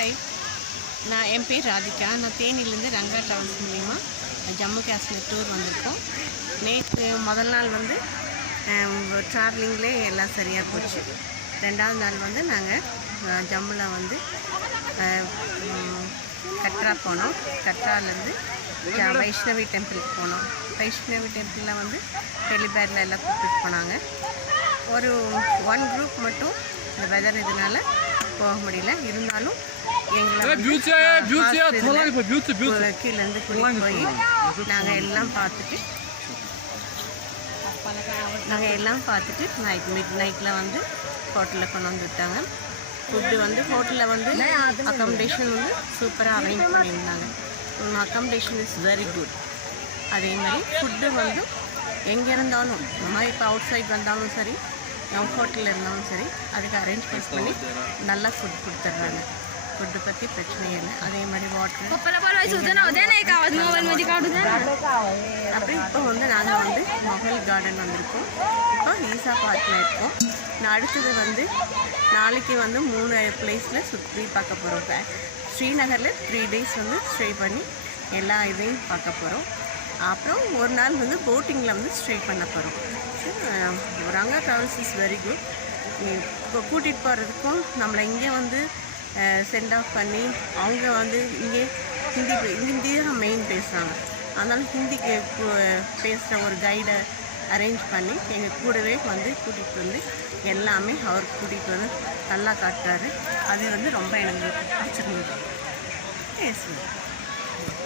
Hi, நான் என் பேர் ராதிகா. நான் தேனியிலேருந்து ரங்கா ட்ராவல்ஸ் மூலிமா ஜம்மு காஷ்மீர் டூர் வந்திருக்கோம். நேற்று முதல் நாள் வந்து ட்ராவலிங்லே எல்லாம் சரியாக போச்சு. ரெண்டாவது நாள் வந்து நாங்கள் ஜம்முவில் வந்து கட்ரா போனோம். கட்ராலேருந்து வைஷ்ணவி டெம்பிளுக்கு போனோம். வைஷ்ணவி டெம்பிளில் வந்து ஹெலிபேடில் எல்லாம் கூப்பிட்டு போனாங்க. ஒரு ஒன் குரூப் மட்டும் இந்த வெதர் இதனால் போக முடியல. இருந்தாலும் எங்களை கீழேருந்து கூட்டிகிட்டு போய் நாங்கள் எல்லாம் பார்த்துட்டு மிட் நைட்டில் வந்து ஹோட்டலில் கொண்டு வந்து விட்டாங்க. ஃபுட்டு வந்து ஹோட்டலில் வந்து அக்காமடேஷன் வந்து சூப்பராக அரேஞ்ச் பண்ணியிருந்தாங்க. Accommodation is very good. அதே மாதிரி ஃபுட்டு வந்து எங்கே இருந்தாலும் நம்ம இப்போ அவுட் சைட் வந்தாலும் சரி, நம்ம ஹோட்டலில் இருந்தாலும் சரி, அதுக்கு அரேஞ்ச்மெண்ட்ஸ் பண்ணி நல்லா ஃபுட் கொடுத்துட்றாங்க. ஃபுட்டு பற்றி பிரச்சனையே இல்லை. அதே மாதிரி வாட்டர் அப்படி இப்போ வந்து நாங்கள் வந்து மொஹல் கார்டன் வந்திருக்கோம். இப்போ ஈசா பார்க்கில் இருக்கோம். நான் அடுத்தது வந்து நாளைக்கு வந்து 3 பிளேஸில் சுற்றி பார்க்க போகிறோம். ஸ்ரீநகரில் 3 days வந்து ஸ்டே பண்ணி எல்லா இதையும் பார்க்க போகிறோம். அப்புறம் ஒரு நாள் வந்து போட்டிங்கில் வந்து ஸ்டே பண்ண போகிறோம். Ranga travels is very good. இப்போ கூட்டிகிட்டு போகிறதுக்கும் நம்மளை இங்கே வந்து சென்ட் ஆஃப் பண்ணி அவங்க வந்து இங்கே ஹிந்தி தான் மெயின் பேசுகிறாங்க. அதனால் ஹிந்திக்கு பேசுகிற ஒரு கைடை அரேஞ்ச் பண்ணி எங்கள் கூடவே வந்து கூட்டிகிட்டு வந்து எல்லாமே அவர் கூட்டிகிட்டு வந்து நல்லா காட்டுறாரு. அது வந்து ரொம்ப எனக்கு பிடிச்சிருந்தது.